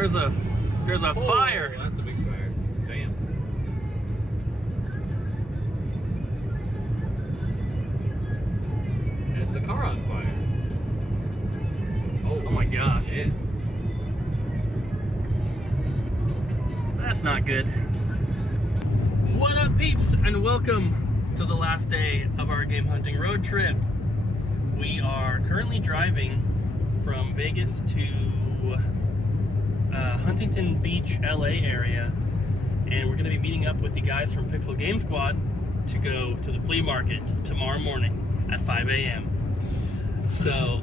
There's a fire. That's a big fire. Damn. And it's a car on fire. Oh my god. Shit. That's not good. What up, peeps, and welcome to the last day of our game hunting road trip. We are currently driving from Vegas to Huntington Beach, LA area, and we're going to be meeting up with the guys from Pixel Game Squad to go to the flea market tomorrow morning at 5 a.m. So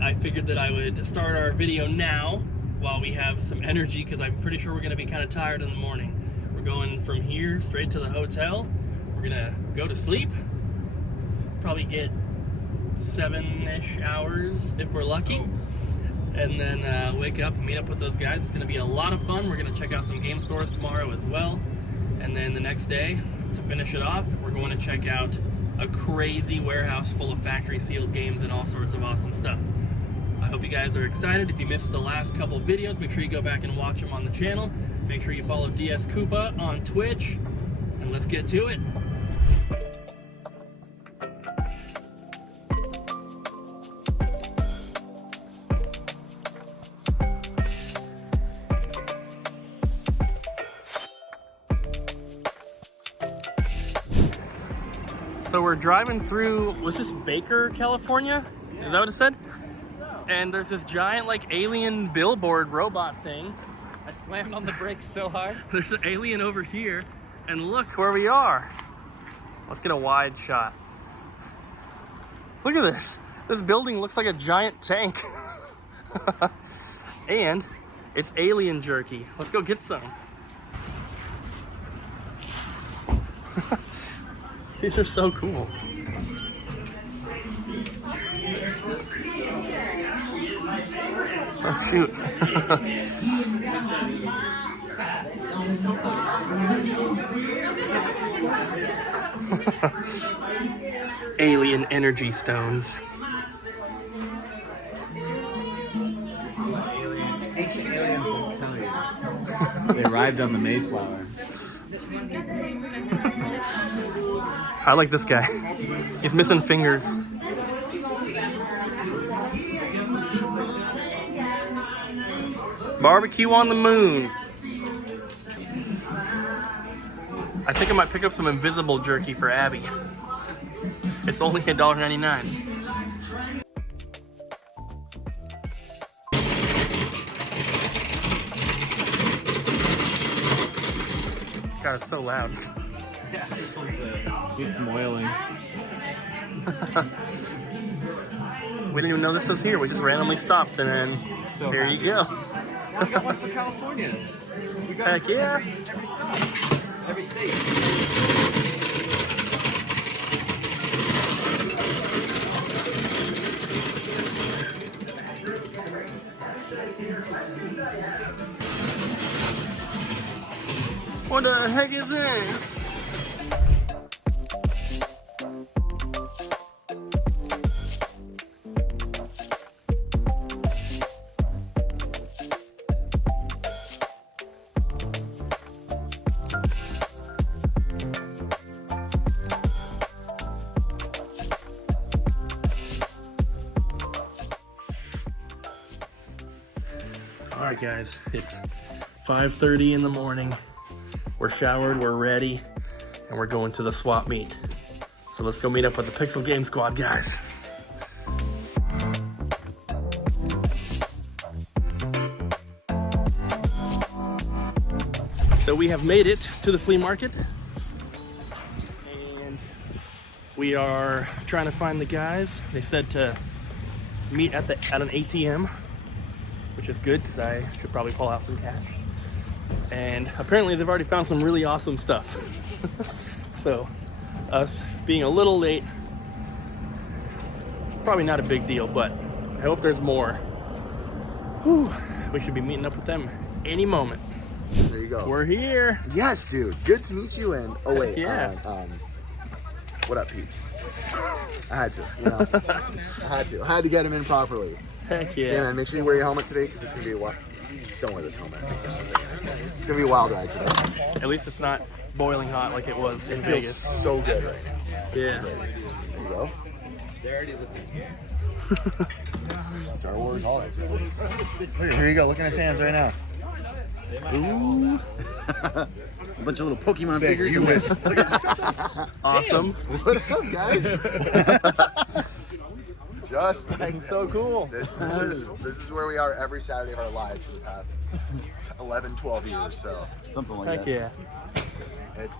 I figured that I would start our video now while we have some energy, because I'm pretty sure we're going to be kind of tired in the morning. We're going from here straight to the hotel. We're going to go to sleep, probably get 7-ish hours if we're lucky, and then wake up and meet up with those guys. It's going to be a lot of fun. We're going to check out some game stores tomorrow as well, and then the next day, to finish it off, we're going to check out a crazy warehouse full of factory sealed games and all sorts of awesome stuff. I hope you guys are excited. If you missed the last couple videos, make sure you go back and watch them on the channel. Make sure you follow DS Koopa on Twitch, and let's get to it. So we're driving through, was this Baker, California? Yeah. Is that what it said? And there's this giant like alien billboard robot thing. I slammed on the brakes so hard. There's an alien over here, and look where we are. Let's get a wide shot. Look at this. This building looks like a giant tank. And it's alien jerky. Let's go get some. These are so cool. Oh shoot. Alien energy stones. Ancient aliens won't tell you. They arrived on the Mayflower. I like this guy. He's missing fingers. Barbecue on the moon. I think I might pick up some invisible jerky for Abby. It's only $1.99. God, it's so loud. Yeah, this one's need some oiling. We didn't even know this was here. We just randomly stopped, and then So here you go. Now we got one for California. We got Heck yeah. every stop, every state. What the heck is this? Alright guys, it's 5:30 in the morning. We're showered, we're ready, and we're going to the swap meet. So let's go meet up with the Pixel Game Squad guys. So we have made it to the flea market, and we are trying to find the guys. They said to meet at an ATM, which is good because I should probably pull out some cash. And apparently they've already found some really awesome stuff. So us being a little late, probably not a big deal, but I hope there's more. Whew, we should be meeting up with them any moment. There you go. We're here. Yes, dude. Good to meet you. And oh wait, yeah. What up, peeps? I had to, you know. I had to get him in properly. Heck yeah. Yeah, man, make sure you wear your helmet today because it's gonna be a while. Don't wear this helmet. There's something in it. It's gonna be a wild ride today. At least it's not boiling hot like it was in It feels Vegas. so good right now. Yeah. There you go. Star Wars always. Look, here you go. Look in his hands right now. Ooh. A bunch of little Pokemon figures. You miss. Awesome. What up, guys? Just like So cool. this is where we are every Saturday of our lives for the past 11, 12 years. So something like Heck that. yeah. It's,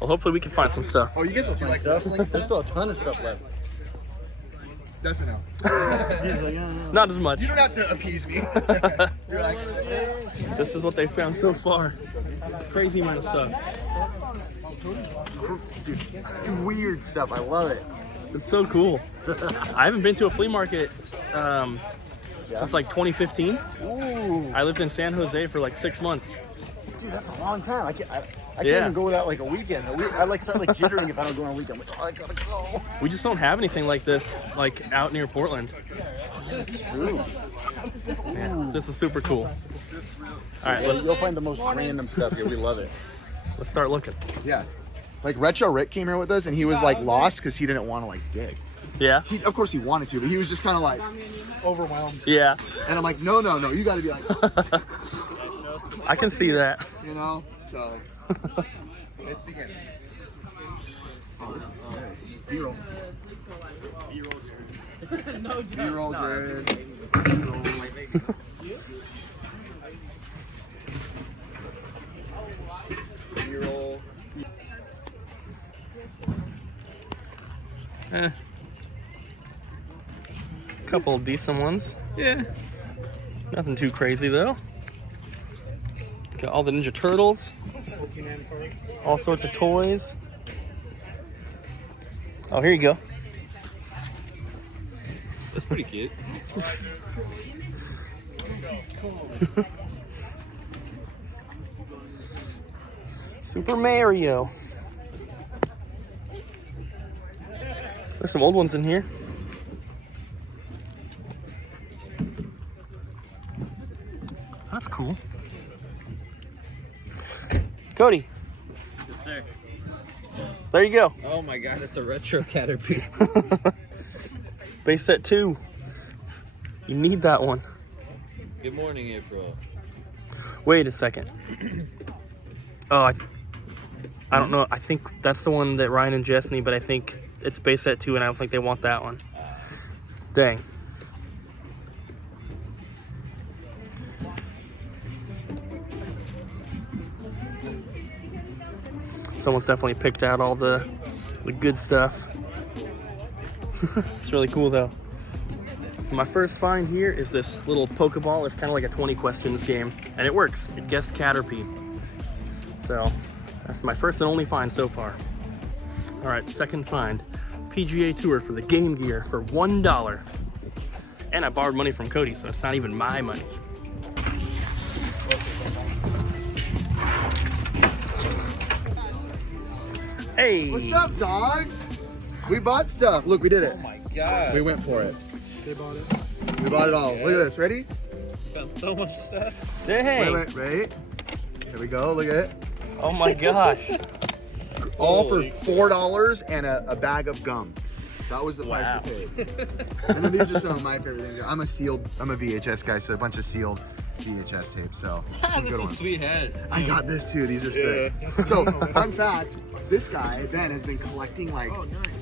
Well, hopefully we can find some stuff. oh, you guys will find stuff. There's still a ton of stuff left. That's a no. Not as much. You don't have to appease me. You're like, This is what they found so far. Crazy amount of stuff. dude, weird stuff. I love it. It's so cool. I haven't been to a flea market since like 2015. Ooh, I lived in San Jose for like 6 months. dude, that's a long time. I can't Yeah. even go without like a weekend. I like start like jittering if I don't go on a weekend. I'm like, oh, I gotta go. We just don't have anything like this like out near Portland. That's true. Yeah, this is super cool. All right, You'll find the most random stuff here. We love it. let's start looking. Yeah. Like Retro Rick came here with us and he was like lost because he didn't want to like dig. Yeah. Of course he wanted to, but he was just kind of like overwhelmed. Yeah. And I'm like, no, you got to be like, I can see that. you know. So let's begin. Oh, this is sick. B-roll. B-roll, Jared. B-roll. Couple decent ones. Yeah. Nothing too crazy though. Got all the Ninja Turtles. All sorts of toys. Oh, here you go. That's pretty cute. Super Mario. There's some old ones in here. That's cool. Cody, Yes, sir. there you go. Oh my god, that's a retro Caterpie. Base set 2. You need that one. Good morning, April. Wait a second. Oh, I don't know. I think that's the one that Ryan and Jess need, but I think it's base set 2, and I don't think they want that one. Dang. Someone's definitely picked out all the good stuff. It's really cool though. My first find here is this little Pokeball. It's kind of like a 20 questions game, and it works. It guessed Caterpie. So that's my first and only find so far. All right, second find. PGA Tour for the Game Gear for $1. And I borrowed money from Cody, so it's not even my money. Hey! What's up, dogs? We bought stuff. Look, we did it. Oh my god. We went for it. They bought it. We bought it all. Look at this. Ready? Found so much stuff. Dang! Wait. Here we go. Look at it. Oh my gosh. All for Holy. $4 and a bag of gum. That was the Wow. price we paid. And then these are some of my favorite things. I'm a VHS guy, so a bunch of sealed VHS tapes. So some This good is a ones. sweet hat. I got this too. These are sick. So, fun fact: this guy Ben has been collecting like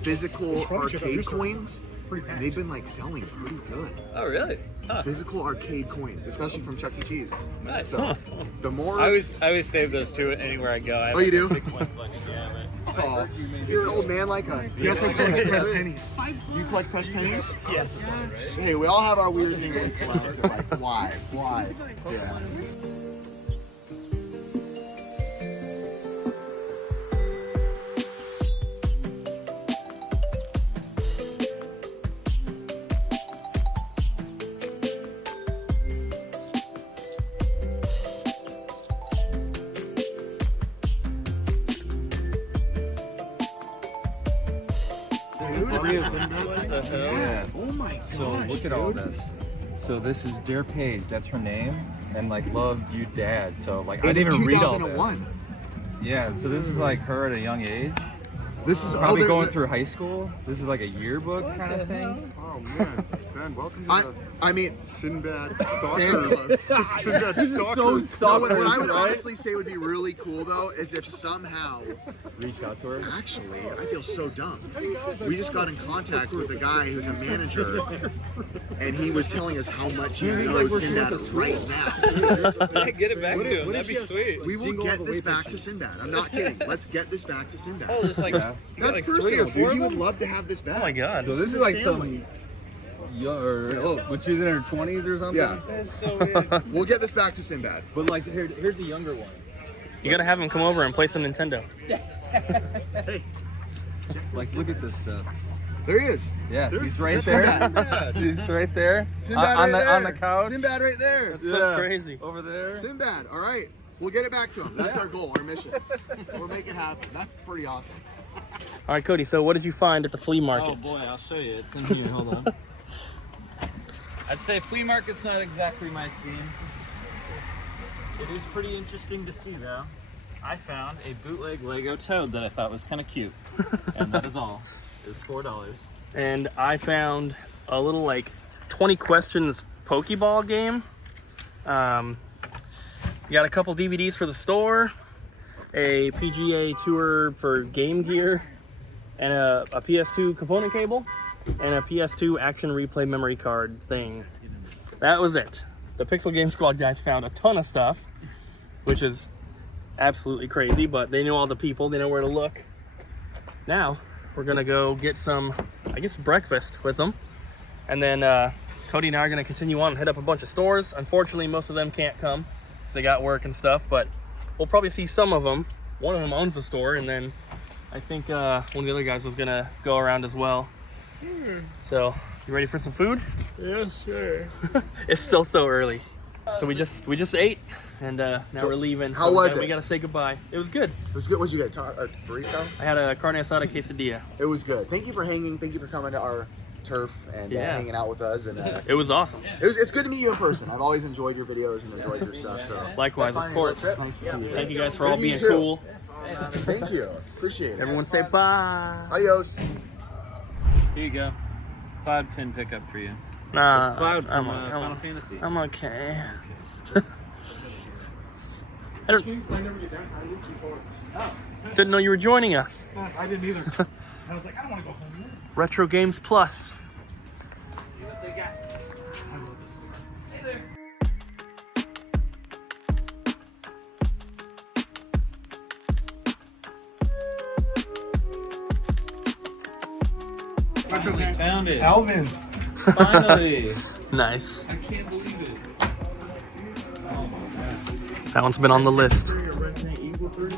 physical arcade coins. And they've been like selling pretty good. Oh really? Huh. Physical arcade coins, especially from Chuck E. Cheese. Nice. So, the more I always save those too anywhere I go. I Oh, you do? pick one fucking grab it. Oh, you're an old man like us. You also collect press pennies. You collect press pennies? Yeah. Hey, we all have our weird thing we collect. Like, why? Yeah. What the hell? Yeah. Oh my god. So look at all this. So this is Dear Paige, that's her name, and like loved you, Dad. So like I In didn't even read all 2001. this. Yeah, so this is like her at a young age. This is Probably going through high school. This is like a yearbook kind of thing. Oh man, man, welcome to I mean, Sinbad Stalker. Sinbad Stalker. no, what I would honestly say would be really cool though is if somehow, Reach out to her. actually, I feel so dumb. We just got in contact with a guy who's a manager, and he was telling us how much he knows Sinbad right now. Get it back to him. That'd be sweet. We will get this back to Sinbad. I'm not kidding. Let's get this back to Sinbad. Oh, just like, you got That's like personal, 3 or 4 dude. of He would them? love to have this back. Oh my god. So this is like some young, when she's in her 20s or something. Yeah. That's so weird. We'll get this back to Sinbad. But like here's the younger one. You gotta have him come over and play some Nintendo. Like look at this stuff. There he is. Yeah, he's right There's there. Sinbad. He's right there. Sinbad on right there. on the couch. Sinbad right there. That's so crazy. Over there. Sinbad. All right. We'll get it back to him. That's our goal, our mission. We'll make it happen. That's pretty awesome. All right, Cody. So what did you find at the flea market? Oh boy, I'll show you. It's in here. Hold on. I'd say flea market's not exactly my scene. It is pretty interesting to see though. I found a bootleg Lego Toad that I thought was kind of cute, and that is all. It was $4. And I found a little like 20 questions Pokeball game. You got a couple DVDs for the store, a PGA Tour for Game Gear, and a PS2 component cable, and a PS2 action replay memory card thing. That was it. The Pixel Game Squad guys found a ton of stuff, which is absolutely crazy, but they know all the people, they know where to look. Now, we're gonna go get some, I guess, breakfast with them. And then Cody and I are gonna continue on and hit up a bunch of stores. Unfortunately, most of them can't come because they got work and stuff, but we'll probably see some of them. One of them owns the store, and then I think one of the other guys was gonna go around as well. So, you ready for some food? Yes, sir. It's still so early. So we just ate, and now we're leaving. How so was it? We gotta say goodbye. It was good. It was good. What did you get? A burrito? I had a carne asada quesadilla. It was good. Thank you for hanging. Thank you for coming to our turf and Yeah. hanging out with us. And It was awesome. it's good to meet you in person. I've always enjoyed your videos and enjoyed your stuff. So Likewise, of course. it's nice to see you. Thank you guys for all Thank you being too. cool. Thank you. Appreciate it. Everyone say bye. Adios. Here you go. Cloud pin pickup for you. Nah, It's Cloud from I'm Final Fantasy. I'm okay. I don't. Didn't know you were joining us. I didn't either. I was like, I don't want to go home yet. Retro Games Plus. See what they got. I love this store. Hey there. Finally found it. Alvin. Finally. Nice. I can't believe it. Oh my god. That one's been on the list. Resident Evil 30.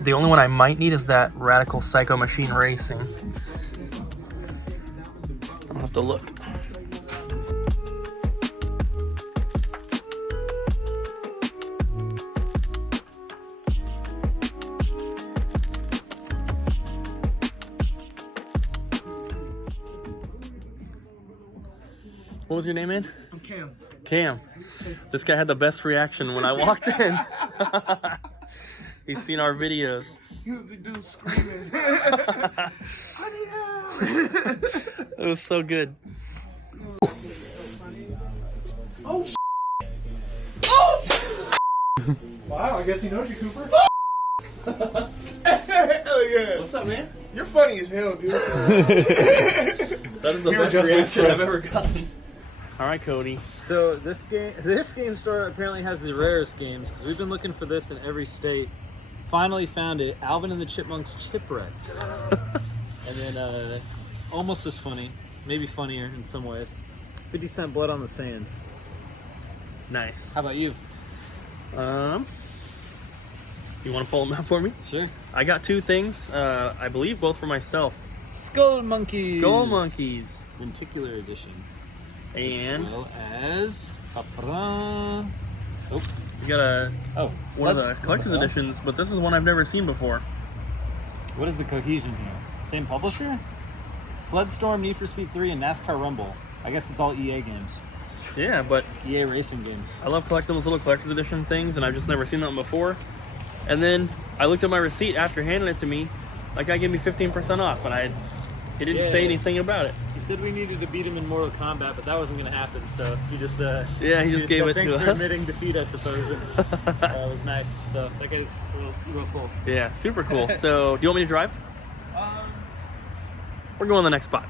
The only one I might need is that Radical Psycho Machine Racing. I'll have to look. What was your name, man? I'm Cam. Cam. This guy had the best reaction when I walked in. He's seen our videos. He was the dude screaming. It was so good. Oh, wow, I guess he knows you, Cooper. Hell yeah. What's up, man? You're funny as hell, dude. That is the You're best just reaction with I've Chris. ever gotten. All right, Cody. So this game store apparently has the rarest games because we've been looking for this in every state. Finally found it. Alvin and the Chipmunks Chipwreck. And then almost as funny, maybe funnier in some ways. 50-cent Blood on the Sand. Nice. How about you? You want to pull them out for me? Sure. I got two things. I believe both for myself. Skull Monkeys. Skull Monkeys. Lenticular edition. And as well as oh, we got one of the collector's edition. editions, but this is one I've never seen before. What is the cohesion here? Same publisher? Sledstorm, Need for Speed 3, and NASCAR Rumble. I guess it's all EA games. Yeah, but EA racing games. I love collecting those little collector's edition things, and I've just never seen them before. And then I looked at my receipt after handing it to me. That guy gave me 15% off, and he didn't say anything about it. He said we needed to beat him in Mortal Kombat, but that wasn't going to happen. So he just he just gave said, it thanks to for us. admitting defeat, I suppose. And, it was nice. So that guy's real cool. Yeah, super cool. So, do you want me to drive? We're going to the next spot.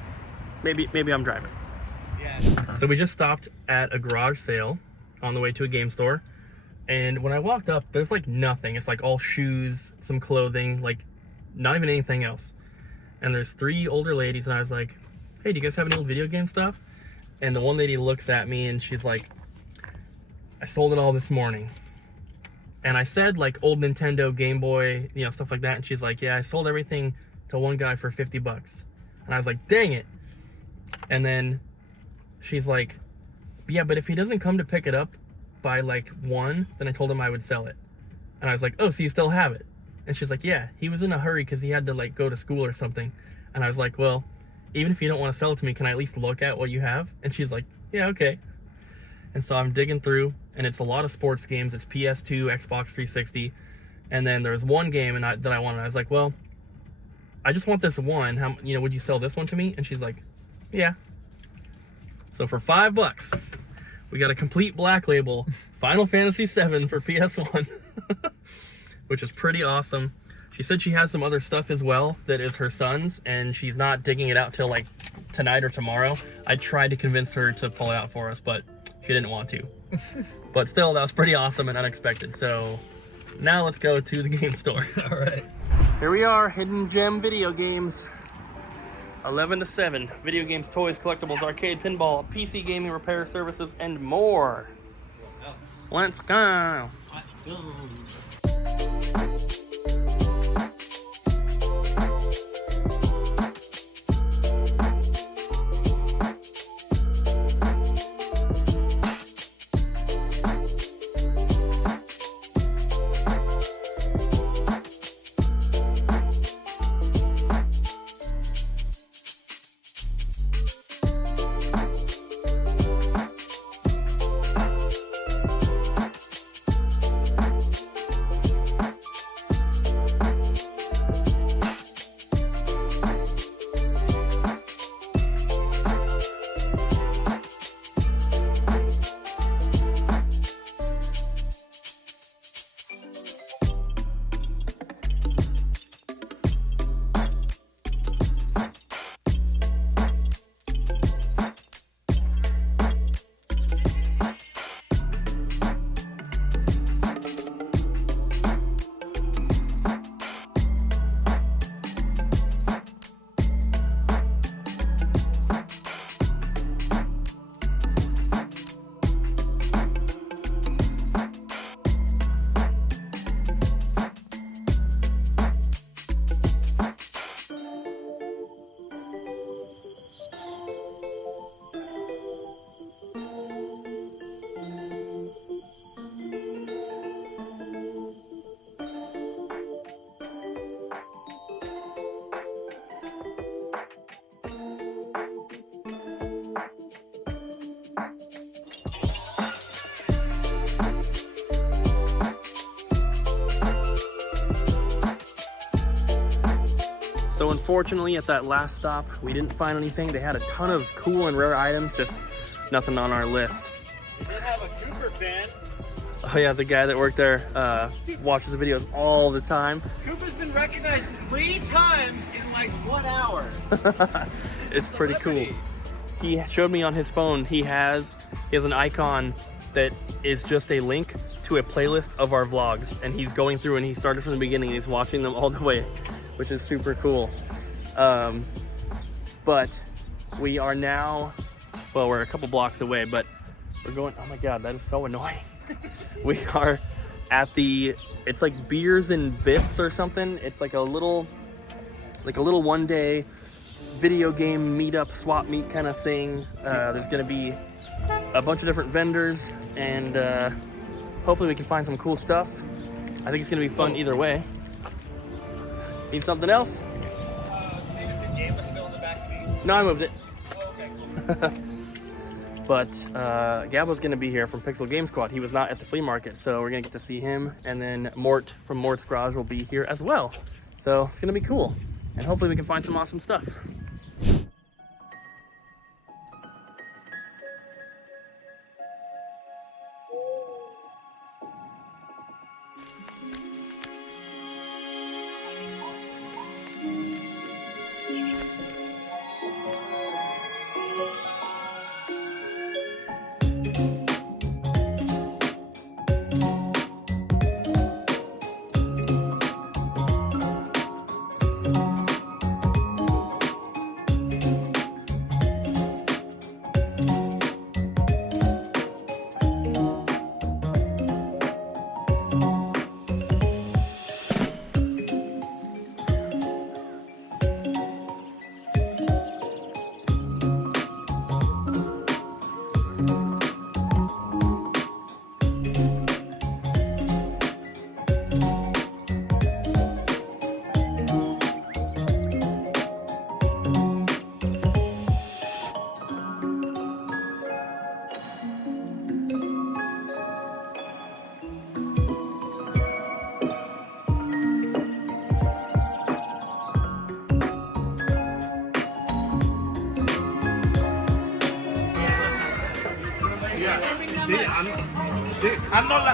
Maybe I'm driving. Yeah. So we just stopped at a garage sale on the way to a game store. And when I walked up, there's like nothing. It's like all shoes, some clothing, like not even anything else. And there's three older ladies, and I was like, hey, do you guys have any old video game stuff? And the one lady looks at me and she's like, I sold it all this morning. And I said like old Nintendo, Game Boy, you know, stuff like that. And she's like, yeah, I sold everything to one guy for $50. And I was like, dang it. And then she's like, yeah, but if he doesn't come to pick it up by like 1, then I told him I would sell it. And I was like, oh, so you still have it? And she's like, yeah, he was in a hurry because he had to like go to school or something. And I was like, well, even if you don't want to sell it to me, can I at least look at what you have? And she's like, yeah, okay. And so I'm digging through, and it's a lot of sports games. It's PS2, Xbox 360. And then there's one game that I wanted. I was like, well, I just want this one. How, would you sell this one to me? And she's like, yeah. So for $5, we got a complete Black Label Final Fantasy VII for PS1, which is pretty awesome. She said she has some other stuff as well that is her son's, and she's not digging it out till like tonight or tomorrow. I tried to convince her to pull it out for us, but she didn't want to. But still, that was pretty awesome and unexpected. So now let's go to the game store. All right. Here we are, Hidden Gem Video Games. 11 to 7. Video games, toys, collectibles, arcade, pinball, PC gaming, repair services, and more. Let's go. So unfortunately, at that last stop, we didn't find anything. They had a ton of cool and rare items, just nothing on our list. We did have a Cooper fan. Oh yeah, the guy that worked there watches the videos all the time. Cooper's been recognized 3 times in like 1 hour. It's pretty cool. he showed me on his phone, he has an icon that is just a link to a playlist of our vlogs, and he's going through and he started from the beginning and he's watching them all the way, which is super cool. But we are now, well, we're a couple blocks away, but we're going, oh my God, that is so annoying. We are at the, it's like Beers and Bits or something. It's like a little one-day video game meetup, swap meet kind of thing. There's gonna be a bunch of different vendors, and hopefully we can find some cool stuff. I think it's gonna be fun either way. Need something else? The game is still in the back seat. No, I moved it. Oh, okay, cool. But Gabo's gonna be here from Pixel Game Squad. He was not at the flea market, so we're gonna get to see him. And then Mort from Mort's Garage will be here as well. So it's gonna be cool. And hopefully we can find some awesome stuff.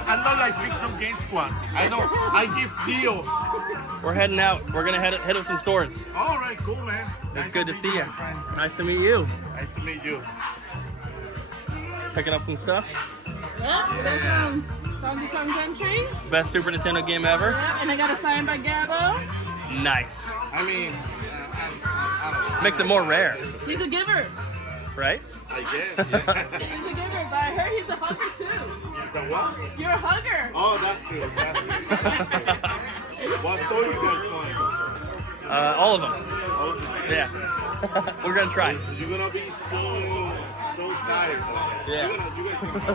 I'm not like Pixel Game Squad. I give deals. We're heading out. We're gonna hit up some stores. All right, cool, man. It's good to see you. Nice to meet you. Nice to meet you. Picking up some stuff. Yep, that's Donkey Kong Country. Best Super Nintendo game ever. Yep, and I got a sign by Gabo. Nice. I mean, I don't know. Makes it more rare, He's a giver. right? I guess, yeah. He's a giver, but I heard he's a hugger too. Is that what? You're a hugger. Oh, that's true. That's true. What store you guys going? All of them. All of them. Yeah. We're gonna try. You're gonna be so tired. Yeah. You guys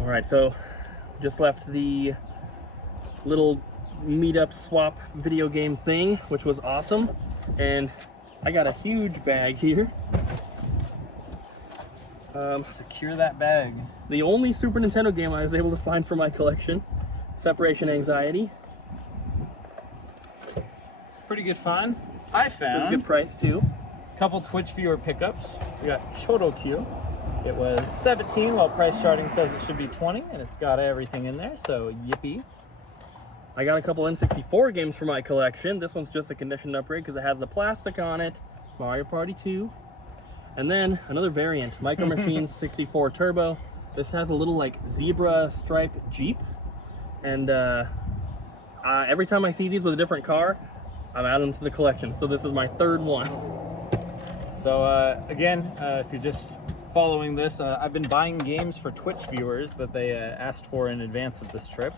All right, so just left the little meetup swap video game thing, which was awesome. And I got a huge bag here. Secure that bag. The only Super Nintendo game I was able to find for my collection, Separation Anxiety. Pretty good find. I It was a found good price too. a couple Twitch viewer pickups. We got Chodokyu. It was 17, while price charting says it should be 20, and it's got everything in there, so yippee. I got a couple N64 games for my collection. This one's just a conditioned upgrade because it has the plastic on it. Mario Party 2. And then another variant, Micro Machines 64 Turbo. This has a little like zebra stripe Jeep. And every time I see these with a different car, I'm adding them to the collection. So this is my third one. So again, if you're just following this, I've been buying games for Twitch viewers that they asked for in advance of this trip.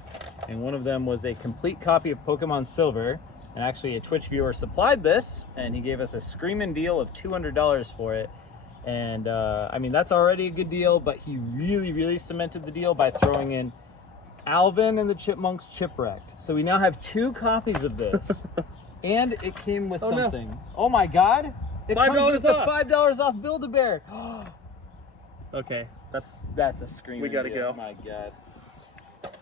And one of them was a complete copy of Pokemon Silver. And actually a Twitch viewer supplied this, and he gave us a screaming deal of $200 for it. And I mean, that's already a good deal, but he really cemented the deal by throwing in Alvin and the Chipmunks Chipwrecked. So we now have 2 copies of this. And it came with Oh, no. something. Oh my God! It $5 comes with the off. $5 off Build-A-Bear. Okay, That's a screaming We gotta deal. go. My God.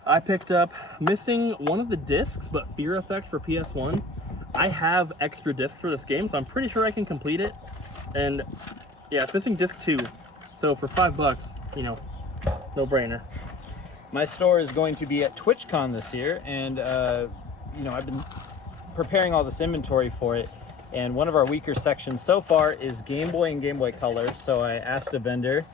I picked up, missing one of the discs, but Fear Effect for PS1. I have extra discs for this game, so I'm pretty sure I can complete it. And yeah, it's missing disc 2. So for $5, you know, no brainer. My store is going to be at TwitchCon this year, and you know, I've been preparing all this inventory for it. And one of our weaker sections so far is Game Boy and Game Boy Color. So I asked a vendor.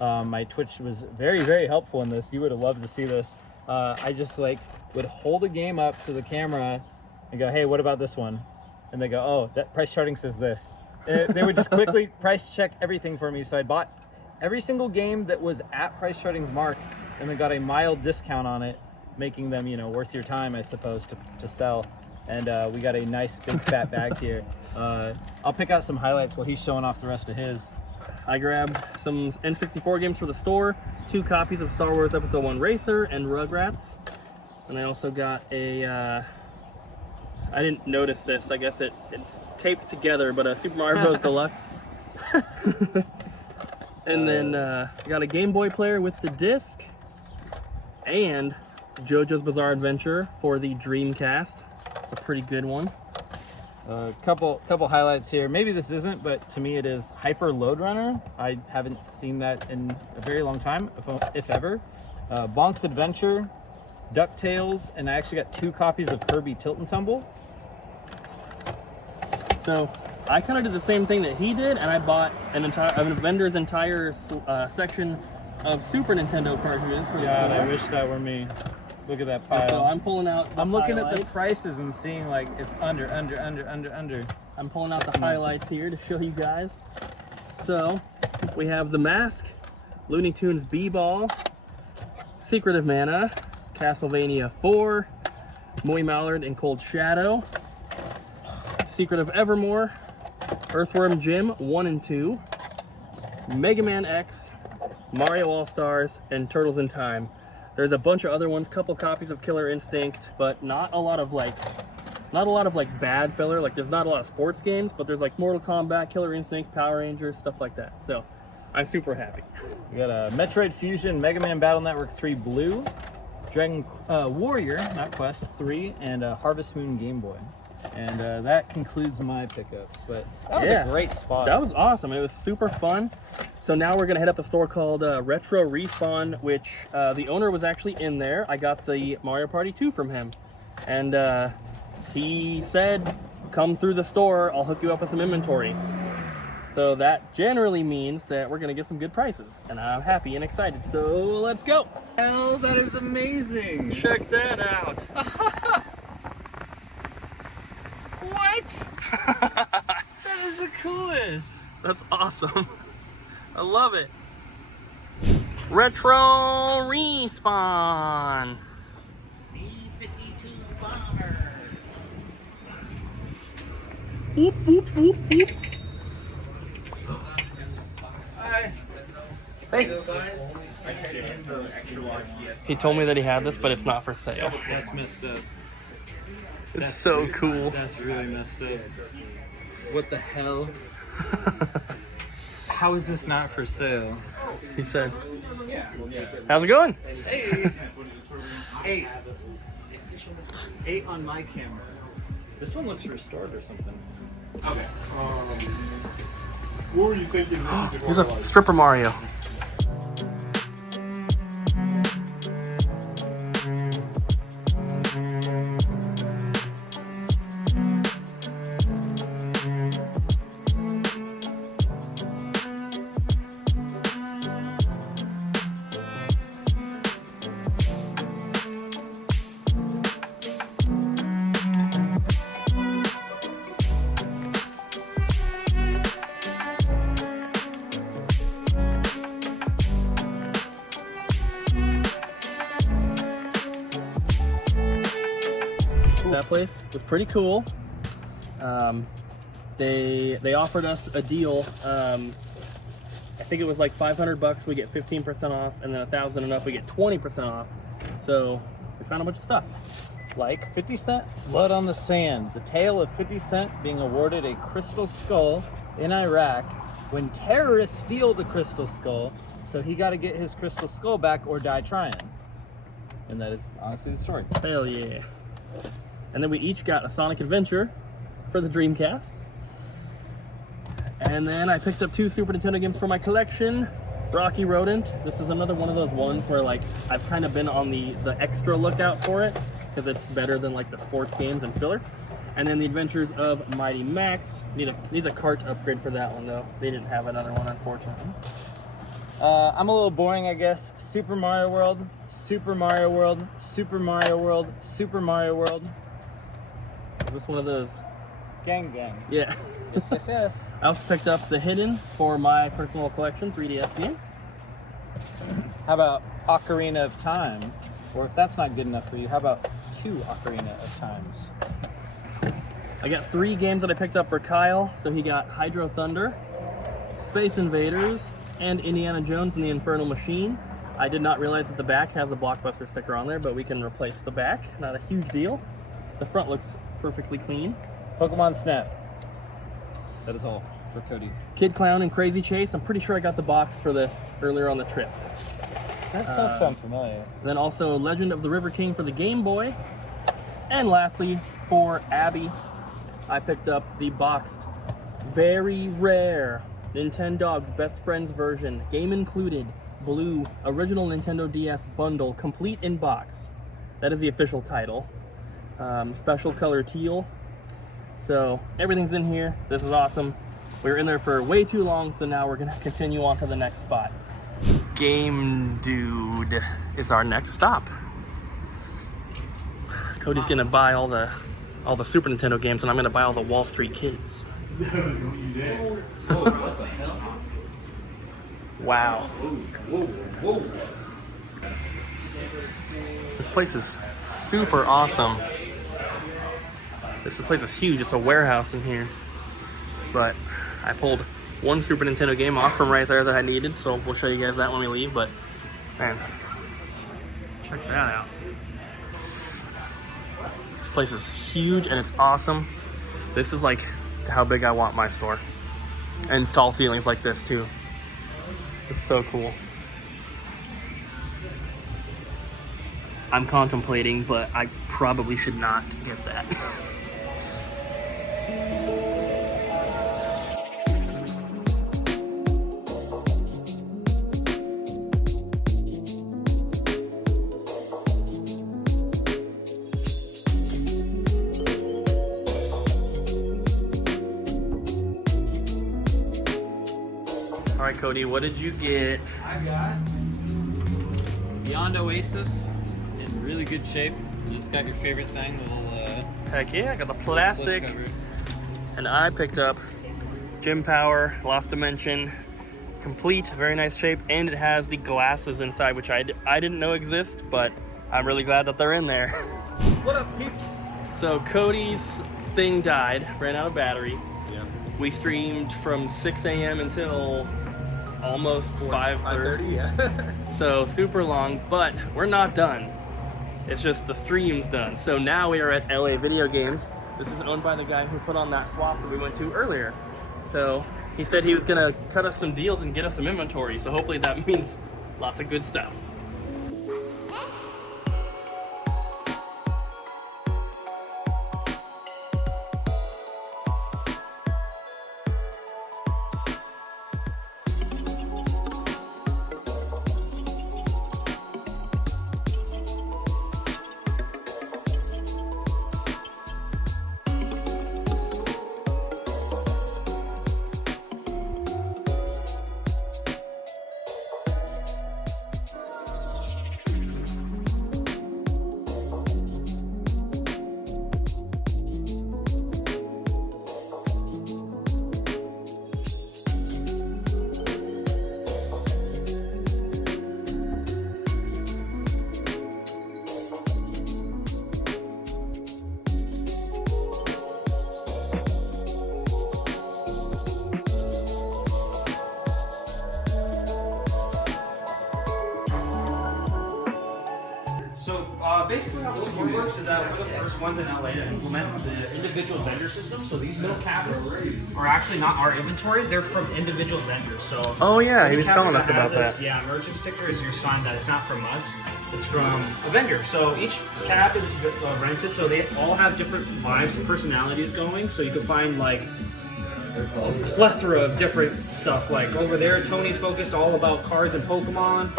My Twitch was very, very helpful in this. You would have loved to see this. I just like would hold the game up to the camera and go, hey, what about this one? And they go, oh, that price charting says this. And they would just quickly price check everything for me. So I bought every single game that was at price charting's mark and then got a mild discount on it, making them, you know, worth your time, I suppose, to sell. And we got a nice big fat bag here. I'll pick out some highlights while he's showing off the rest of his. I grabbed some N64 games for the store, 2 copies of Star Wars Episode 1 Racer and Rugrats. And I also got a, I didn't notice this, I guess it's taped together, but a Super Mario Bros. Deluxe. And then I got a Game Boy player with the disc and JoJo's Bizarre Adventure for the Dreamcast. It's a pretty good one. A couple highlights here. Maybe this isn't, but to me it is Hyper Load Runner. I haven't seen that in a very long time, if ever. Bonk's Adventure, DuckTales, and I actually got 2 copies of Kirby Tilt and Tumble. So I kind of did the same thing that he did, and I bought a vendor's entire section of Super Nintendo cartridges for the God, store. I wish that were me. Look at that And pile. so I'm pulling out the I'm looking at the highlights. prices and seeing like it's under. I'm pulling out That's the nice. highlights here to show you guys. So we have The Mask, Looney Tunes B-Ball, Secret of Mana, Castlevania 4, Moy Mallard and Cold Shadow, Secret of Evermore, Earthworm Jim 1 and 2, Mega Man X, Mario All-Stars, and Turtles in Time. There's a bunch of other ones, couple copies of Killer Instinct, but not a lot of like bad filler. Like there's not a lot of sports games, but there's like Mortal Kombat, Killer Instinct, Power Rangers, stuff like that. So I'm super happy. We got a Metroid Fusion, Mega Man Battle Network 3 Blue, Dragon Warrior, not Quest 3, and Harvest Moon Game Boy. And that concludes my pickups. But that was a great spot. That was awesome. It was super fun. So now we're gonna hit up a store called Retro Respawn, which the owner was actually in there. I got the Mario Party 2 from him, and he said, "Come through the store. I'll hook you up with some inventory." So that generally means that we're gonna get some good prices, and I'm happy and excited. So let's go. Hell, that is amazing. Check that out. What? That is the coolest. That's awesome. I love it. Retro Respawn. B-52 bomber. Boop, boop, boop, boop. Hey. He told me that he had this, but it's not for sale. That's messed up. It's so cool. That's really messed up. What the hell? How is this not for sale? He said, "How's it going?" Hey. 8 on my camera. This one looks restored or something. Okay. What were you thinking? He's a stripper Mario. That place was pretty cool. They offered us a deal. I think it was like $500. We get 15% off, and then 1,000 and up, we get 20% off. So we found a bunch of stuff. Like 50 Cent, Blood on the Sand. The tale of 50 Cent being awarded a crystal skull in Iraq when terrorists steal the crystal skull. So he got to get his crystal skull back or die trying. And that is honestly the story. Hell yeah. And then we each got a Sonic Adventure for the Dreamcast. And then I picked up 2 Super Nintendo games for my collection. Rocky Rodent. This is another one of those ones where like I've kind of been on the extra lookout for it because it's better than like the sports games and filler. And then the Adventures of Mighty Max. Needs a cart upgrade for that one though. They didn't have another one, unfortunately. I'm a little boring, I guess. Super Mario World, Super Mario World, Super Mario World, Super Mario World. Is this one of those? Gang gang. Yeah. Yes. I also picked up the Hidden for my personal collection 3DS game. How about Ocarina of Time? Or if that's not good enough for you, how about 2 Ocarina of Times? I got 3 games that I picked up for Kyle. So he got Hydro Thunder, Space Invaders, and Indiana Jones and the Infernal Machine. I did not realize that the back has a Blockbuster sticker on there, but we can replace the back. Not a huge deal. The front looks perfectly clean. Pokemon Snap. That is all for Cody. Kid Clown and Crazy Chase. I'm pretty sure I got the box for this earlier on the trip. That does sound familiar. Then also Legend of the River King for the Game Boy. And lastly, for Abby, I picked up the boxed, very rare Nintendogs Best Friends version, game included, blue, original Nintendo DS bundle, complete in box. That is the official title. Special color teal. So everything's in here. This is awesome. We were in there for way too long, so now we're gonna continue on to the next spot. Game Dude is our next stop. Cody's gonna buy all the Super Nintendo games, and I'm gonna buy all the Wall Street Kids. Wow. This place is super awesome. This place is huge. It's a warehouse in here. But I pulled one Super Nintendo game off from right there that I needed, so we'll show you guys that when we leave. But man, check that out. This place is huge and it's awesome. This is like how big I want my store. And tall ceilings like this too. It's so cool. I'm contemplating, but I probably should not get that. All right, Cody, what did you get? I got Beyond Oasis in really good shape. You just got your favorite thing, the little Heck yeah, I got the slip plastic. cover. And I picked up Gym Power, Lost Dimension, complete, very nice shape, and it has the glasses inside, which I didn't know exist, but I'm really glad that they're in there. What up, peeps? So Cody's thing died, ran out of battery. Yeah. We streamed from 6 a.m. until almost 5:30. Yeah. So super long, but we're not done. It's just the stream's done. So now we are at LA Video Games. This is owned by the guy who put on that swap that we went to earlier. So he said he was gonna cut us some deals and get us some inventory. So hopefully that means lots of good stuff. Basically how this one works is that we're the first ones in LA to implement the individual vendor system. So these middle cabinets are actually not our inventory, they're from individual vendors. So Oh yeah, he any was cabinet telling us that about has that. this, yeah, merchant sticker is your sign that it's not from us, it's from a vendor. So each cab is rented, so they all have different vibes and personalities going. So you can find like a plethora of different stuff. Like over there, Tony's focused all about cards and Pokemon.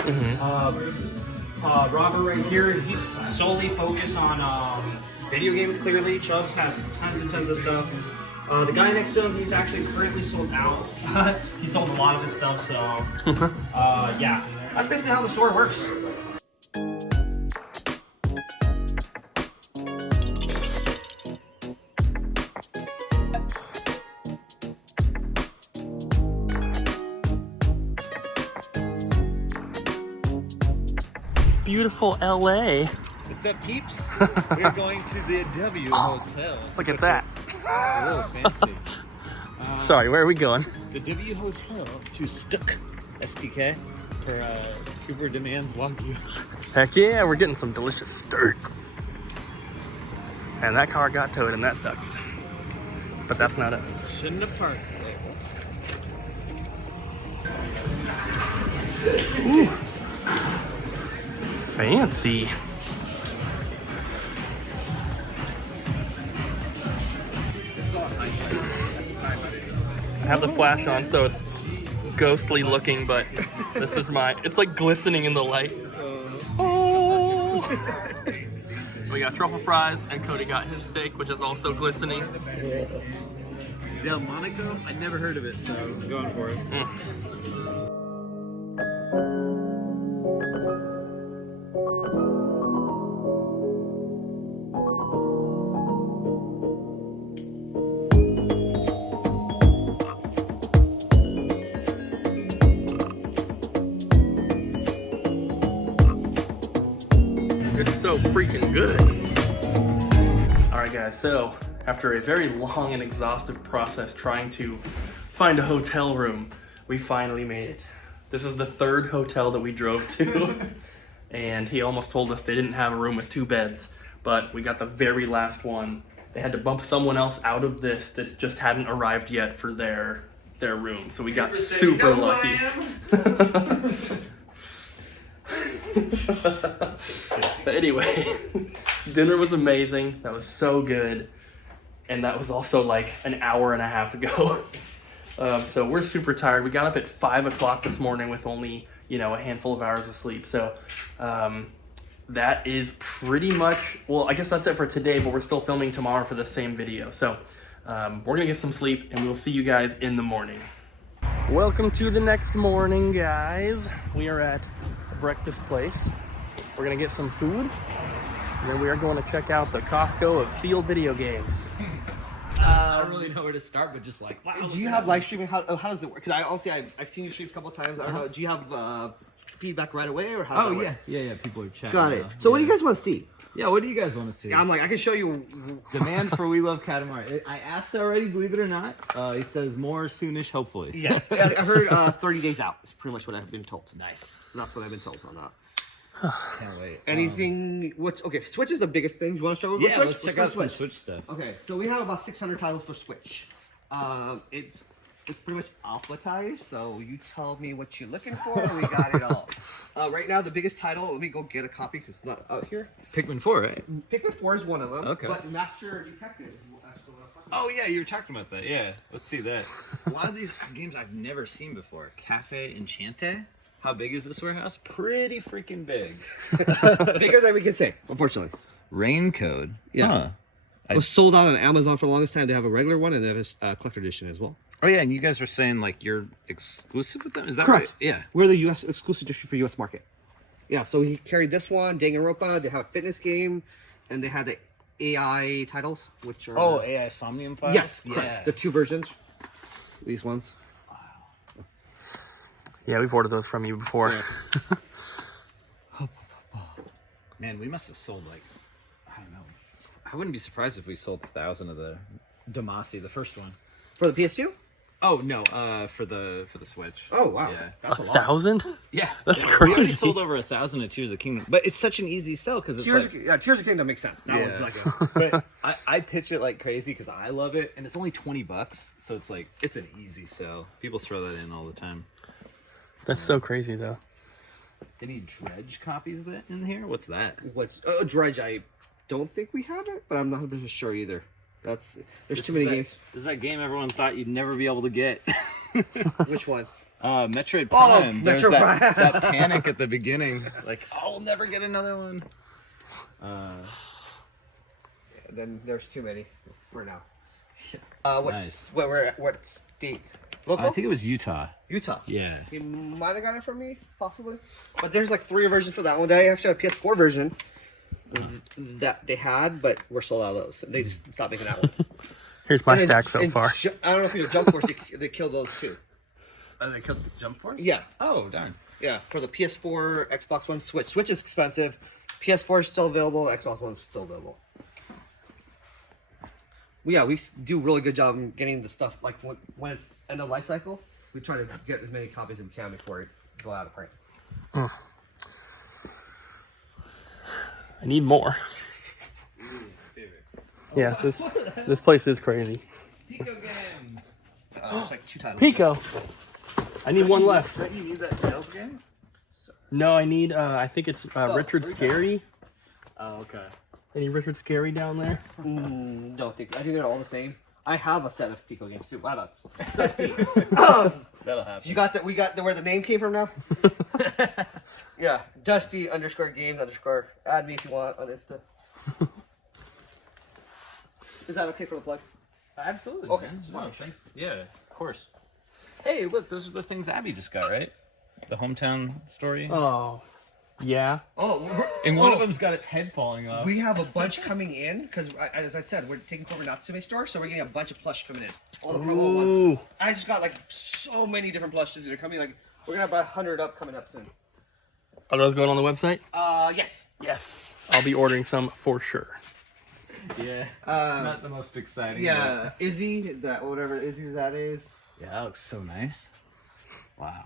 Robert right here, he's solely focused on video games clearly. Chubbs has tons and tons of stuff. The guy next to him, he's actually currently sold out. He sold a lot of his stuff, so yeah, that's basically how the store works. Beautiful LA. What's up, peeps? We're going to the W Hotel. Look at that. A little fancy. Sorry, where are we going? The W Hotel to Stuck STK for Cooper Demands Wagyu. Heck yeah, we're getting some delicious steak. And that car got towed and that sucks. But that's not us. Shouldn't have parked there. Ooh. Fancy. I have the flash on, so it's ghostly looking, but this is it's like glistening in the light. Oh! We got truffle fries, and Cody got his steak, which is also glistening. Delmonico? I never heard of it, so I'm going for it. It's so freaking good. All right, guys, so after a very long and exhaustive process trying to find a hotel room, we finally made it. This is the third hotel that we drove to, and he almost told us they didn't have a room with 2 beds, but we got the very last one. They had to bump someone else out of this that just hadn't arrived yet for their room, so we got super lucky. But anyway, dinner was amazing. That was so good. And that was also like an hour and a half ago. So we're super tired. We got up at 5 o'clock this morning with only, a handful of hours of sleep. So that is pretty much, well, I guess that's it for today, but we're still filming tomorrow for the same video. So we're gonna get some sleep and we'll see you guys in the morning. Welcome to the next morning, guys. We are at a breakfast place. We're gonna get some food, and then we are going to check out the Costco of sealed video games. I don't really know where to start, but just like, wow. Do you have live streaming? How does it work? Because I've seen you stream a couple of times. I don't know. Do you have feedback right away, or how? Oh yeah. People are chatting. Got it. now. So what do you guys want to see? Yeah, what do you guys want to see? I'm like, I can show you. Demand for We Love Katamari. I asked already, believe it or not. He says more soonish, hopefully. Yes, I heard 30 days out. It's pretty much what I've been told. Nice. So that's what I've been told on that. Can't wait. Anything? Switch is the biggest thing. You want to start with Yeah, Switch? let's check out some Switch stuff. Okay, so we have about 600 titles for Switch. It's pretty much alphabetized, so you tell me what you're looking for, and we got it all. Right now, the biggest title, let me go get a copy because it's not out here. Pikmin 4, right? Pikmin 4 is one of them. Okay. But Master Detective is actually what I was talking about. Oh yeah, you were talking about that. Yeah, let's see that. A lot of these games I've never seen before. Cafe Enchante. How big is this warehouse? Pretty freaking big. Bigger than we can say, unfortunately. Rain Code. Yeah. Huh. It was sold out on Amazon for the longest time. They have a regular one and they have a collector edition as well. Oh yeah, and you guys were saying like you're exclusive with them? Is that Correct. right? Yeah. We're the U.S. exclusive distributor for U.S. market. Yeah, so he carried this one, Danganronpa. They have a fitness game, and they had the AI titles, which are... Oh, AI Somnium Files? Yes, correct. Yeah. The 2 versions. These ones. Yeah, we've ordered those from you before. Yeah. Man, we must have sold like, I don't know. I wouldn't be surprised if we sold 1,000 of the Damasi, the first one. For the PS2? Oh no, for the Switch. Oh wow, Yeah. that's a lot. 1,000? Yeah, That's We already crazy. sold over 1,000 at Tears of the Kingdom, but it's such an easy sell because it's Tears, like, Tears of Kingdom makes sense. That Yeah. one's like a... but I pitch it like crazy because I love it, and it's only $20, so it's like it's an easy sell. People throw that in all the time. That's so crazy, though. Any Dredge copies of that in here? What's that? What's... Dredge, I don't think we have it, but I'm not 100% sure either. There's This too many is that- games. This is that game everyone thought you'd never be able to get. Which one? Metroid Oh, Prime. There's Metroid that, Prime. that panic at the beginning. Like, oh, we'll never get another one. then there's too many for now. Nice. What state? Local? I think it was Utah. Utah. Yeah. He might have got it from me, possibly. But there's like 3 versions for that one. They actually had a PS4 version that they had, but we're sold out of those. They just stopped making that one. Here's my And then- stack so and far. I don't know if you know Jump Force, they killed those too. They killed Jump Force? Yeah. Oh, darn. Yeah, for the PS4, Xbox One, Switch. Switch is expensive. PS4 is still available. Xbox One is still available. Yeah, we do a really good job in getting the stuff, like when it's end of life cycle, we try to get as many copies as we can before it go out of print. I need more. Yeah, this place is crazy. Pico Games. There's like 2 titles. Pico. I need one left. Don't you need that sales game? No, I need. I think it's Richard Scary. Oh, okay. Any Richard Scary down there? Don't think. I think they're all the same. I have a set of Pico games too. Wow, that's Dusty. That'll happen. You got that? We got where the name came from now. Yeah, Dusty _games_ add me if you want on Insta. Is that okay for the plug? Absolutely. Okay. Man. Wow, thanks. Yeah, of course. Hey, look, those are the things Abby just got, right? The hometown story. Oh, yeah. Oh, And one of them's got its head falling off. we have a bunch coming in because, as I said, we're taking over Natsume store, so we're getting a bunch of plush coming in. All the promo ones. Ooh. I just got like so many different plushes that are coming. Like we're gonna have about 100 up coming up soon. Are those going on the website? Yes. Yes. I'll be ordering some for sure. Yeah. Not the most exciting. Yeah, Izzy, that whatever Izzy that is. But... Yeah, that looks so nice. Wow.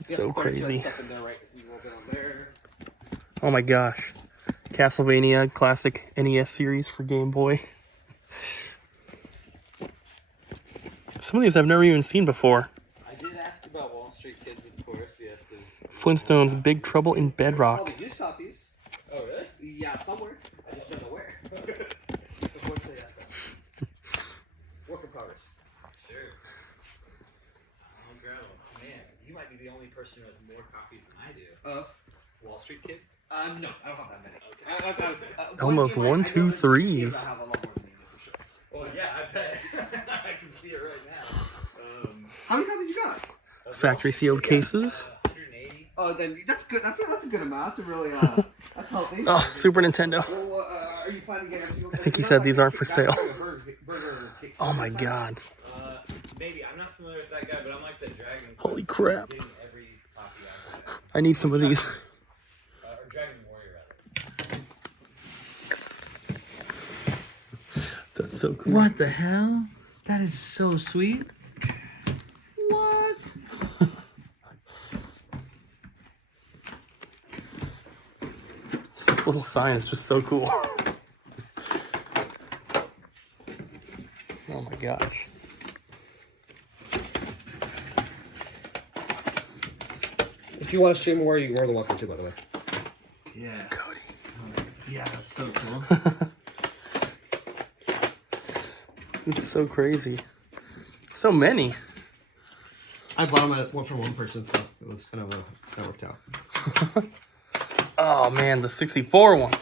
It's so crazy. Stuff in there, right? You won't get on there. Oh my gosh. Castlevania Classic NES series for Game Boy. Some of these I've never even seen before. I did ask about Wall Street Kids, of course. Yes, there's... Flintstones Big Trouble in Bedrock. Probably used copies. Oh, really? Yeah, somewhere. I just don't know where. Unfortunately, that's that. Work in progress. Sure. I'll grab them. Man, you might be the only person who has more copies than I do. Wall Street Kid? No, I don't have that many. Okay. Almost 1, 2, 3s. I have a lot more than you do for sure. Well, yeah, I bet. I can see it right now. How many copies you got? Factory sealed cases. 180. Oh, then that's good. That's a good amount. That's a really that's healthy. Oh, Super Nintendo. Well, are you planning to get everything? I think he said these aren't for sale. Oh my god. Maybe. I'm not familiar with that guy, but I'm like the Dragon. Holy crap. Getting every copy out of I need some of these. or Dragon Warrior, rather. That's so cool. What the hell? That is so sweet. What? This little sign is just so cool. Oh my gosh. If you want to stream more, you're more than welcome to, by the way. Yeah. Cody. Yeah, that's so cool. It's so crazy. So many. I bought them at one for one person, so it was kind of that worked out. Oh man, the 64 one.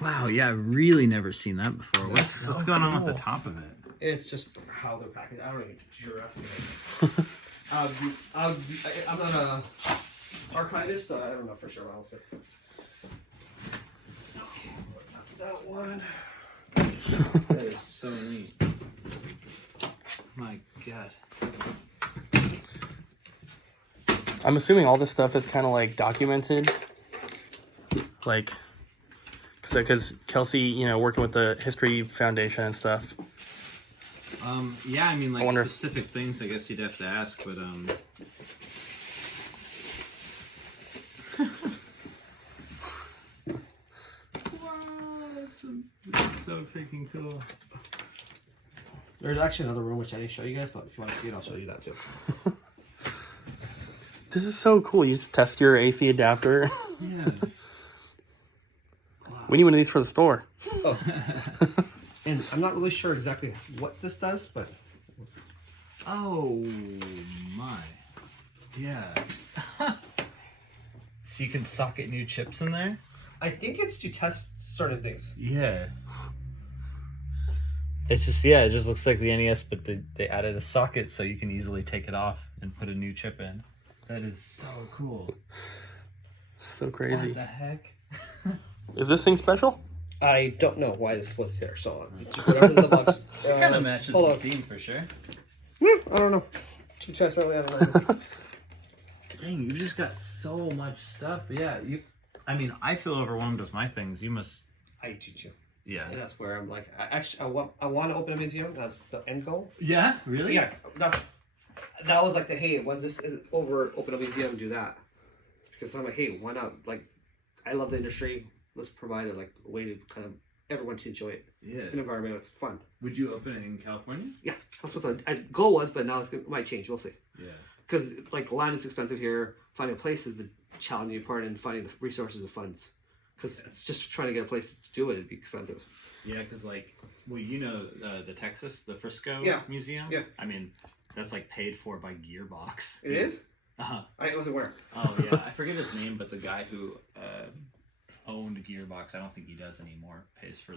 Wow, yeah, I've really never seen that before. What's going on at the cool. top of it? It's just how they're packaged. I don't even sure. I'm not a archivist, so I don't know for sure what I'll say. Okay, that's that one. That is so neat. My God. I'm assuming all this stuff is kind of like documented. Like, so because Kelsey, you know, working with the History Foundation and stuff. Yeah, I mean, like wonder if- specific things. I guess you'd have to ask, but wow, that's so freaking cool. There's actually another room which I didn't show you guys, but if you want to see it, I'll show you that too. This is so cool. You just test your AC adapter. Yeah. We need one of these for the store. Oh. And I'm not really sure exactly what this does, but Oh my. Yeah. So you can socket new chips in there? I think it's to test certain things. Yeah. It's just, yeah, it just looks like the NES, but they added a socket so you can easily take it off and put a new chip in. That is so cool. So crazy. What the heck? Is this thing special? I don't know why this was there, so whatever's in the box. It kind of matches hold the on. theme for sure. I don't know. Too transparently, I don't know. Dang, you just got so much stuff. Yeah, I mean, I feel overwhelmed with my things. You must. I do too. Yeah. And that's where I'm like, I want to open a museum. That's the end goal. Yeah. Really? Yeah, that was like the hey, once this is over, open a museum, do that. Because I'm like, hey, why not? Like, I love the industry. Let's provide a way to kind of everyone to enjoy it. Yeah. An environment that's fun. Would you open it in California? Yeah, that's what the goal was, but now it might change. We'll see. Yeah. Because like land is expensive here. Finding a place is the challenging part, and finding the resources and funds. Because it's just trying to get a place to do it, it'd be expensive. Yeah, because the Texas, the Frisco Museum. Yeah. I mean, that's like paid for by Gearbox. It is? Uh-huh. I wasn't aware. Oh yeah, I forget his name, but the guy who owned Gearbox, I don't think he does anymore. Pays for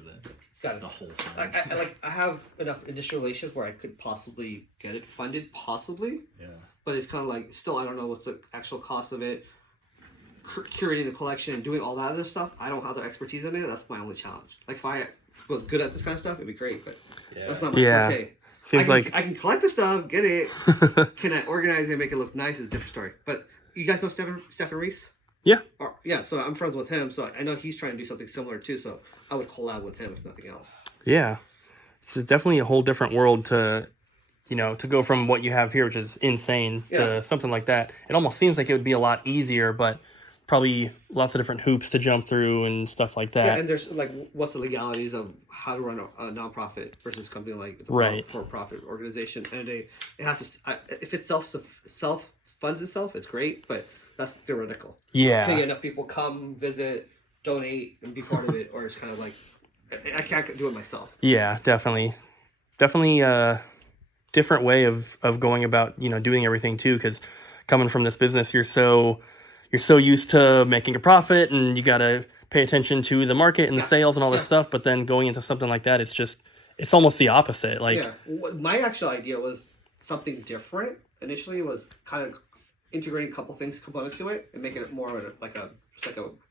Got it. the whole thing. I have enough industrial relations where I could possibly get it funded, possibly. Yeah. But it's kind of like still I don't know what's the actual cost of it. Curating the collection and doing all that other stuff, I don't have the expertise in it. That's my only challenge. Like if I was good at this kind of stuff, it'd be great, but that's not my forte. Seems I can collect the stuff, get it. Can I organize it and make it look nice is a different story. But you guys know Stephen Reese? Yeah. Yeah, so I'm friends with him, so I know he's trying to do something similar too, so I would collab with him if nothing else. Yeah. It's definitely a whole different world to go from what you have here, which is insane, to something like that. It almost seems like it would be a lot easier, but probably lots of different hoops to jump through and stuff like that. Yeah, and there's like, what's the legalities of how to run a nonprofit versus something like it's a Right. for-profit organization, and it has to. If it self funds itself, it's great, but that's theoretical. Yeah. Can enough people come, visit, donate, and be part of it, or it's kind of like I can't do it myself. Yeah, definitely a different way of going about doing everything too, because coming from this business, you're so used to making a profit and you got to pay attention to the market and the sales and all this stuff, but then going into something like that, it's almost the opposite. Like, my actual idea was something different. Initially, was kind of integrating a couple components to it and making it more of like a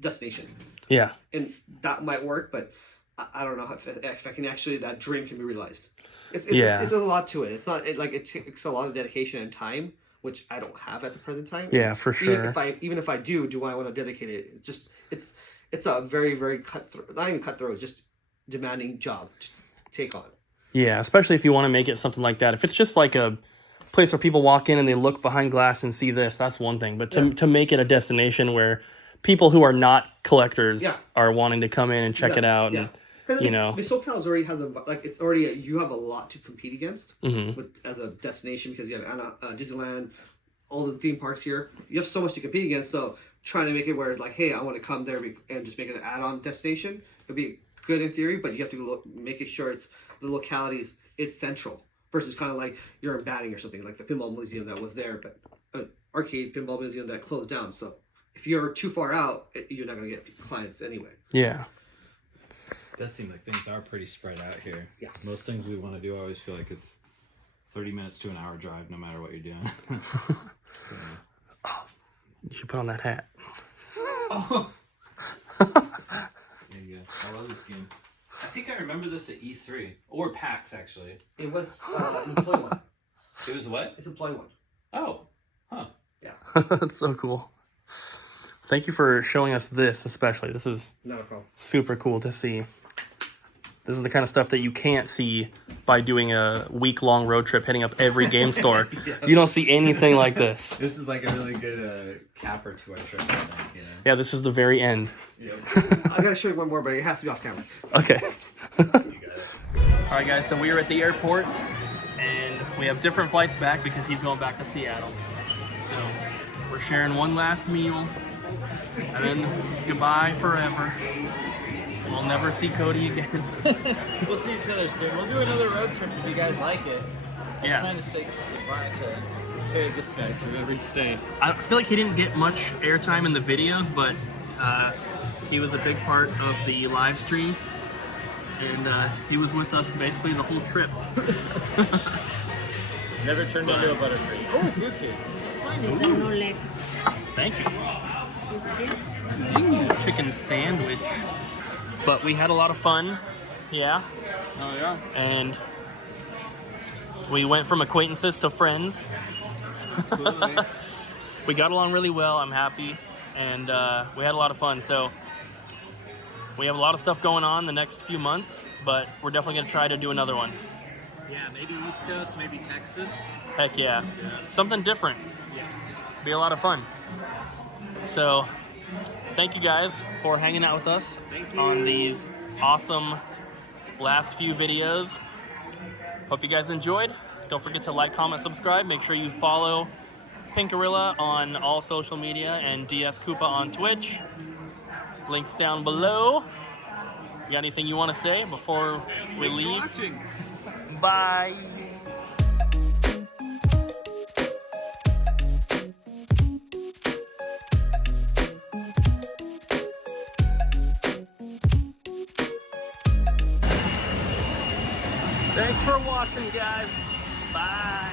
destination. Yeah. And that might work, but I don't know if I can actually, that dream can be realized. It's a lot to it. It's not it takes a lot of dedication and time, which I don't have at the present time. Yeah, for sure. Even if I do I want to dedicate it? It's a very, very cutthroat, not even cutthroat, it's just demanding job to take on. Yeah, especially if you want to make it something like that. If it's just like a place where people walk in and they look behind glass and see this, that's one thing. But to make it a destination where people who are not collectors are wanting to come in and check it out. And, SoCal already has you have a lot to compete against as a destination, because you have Disneyland, all the theme parks here. You have so much to compete against. So trying to make it where it's like, hey, I want to come there and just make it an add-on destination, it'd be good in theory, but you have to make it sure it's the localities, it's central versus kind of like you're in Batting or something, like the pinball museum that was there, but an arcade pinball museum that closed down. So if you're too far out, you're not going to get clients anyway. Yeah. It does seem like things are pretty spread out here. Yeah. Most things we want to do, I always feel like it's 30 minutes to an hour drive, no matter what you're doing. You should put on that hat. Oh. There you go. I love this game. I think I remember this at E3 or PAX actually. It was an employee one. It was what? It's employee one. Oh, huh. Yeah. That's so cool. Thank you for showing us this, especially. This is Not a problem. super cool to see. This is the kind of stuff that you can't see by doing a week-long road trip hitting up every game store. You don't see anything like this. This is like a really good capper to our trip, I think, you know? Yeah, this is the very end. Yeah. I gotta show you one more, but it has to be off camera. Okay. You got it. All right, guys, so we are at the airport, and we have different flights back because he's going back to Seattle. So we're sharing one last meal, and then goodbye forever. We'll never see Cody again. We'll see each other soon. We'll do another road trip if you guys like it. Yeah. I'm trying to say goodbye to carry this guy through every state. I feel like he didn't get much airtime in the videos, but He was a big part of the live stream, and he was with us basically the whole trip. Never turned into a butterfree. Oh, food scene. This one is a no legs. Thank you. This here. Chicken sandwich. But we had a lot of fun, yeah, Oh yeah. and we went from acquaintances to friends. Absolutely. We got along really well, I'm happy, and we had a lot of fun. So we have a lot of stuff going on the next few months, but we're definitely going to try to do another one. Yeah, maybe East Coast, maybe Texas. Heck yeah. Something different. Be a lot of fun. So thank you guys for hanging out with us on these awesome last few videos. Hope you guys enjoyed. Don't forget to like, comment, subscribe. Make sure you follow Pinkarilla on all social media and DS Koopa on Twitch. Links down below. You got anything you want to say before we leave? Bye. Thanks for watching, guys. Bye.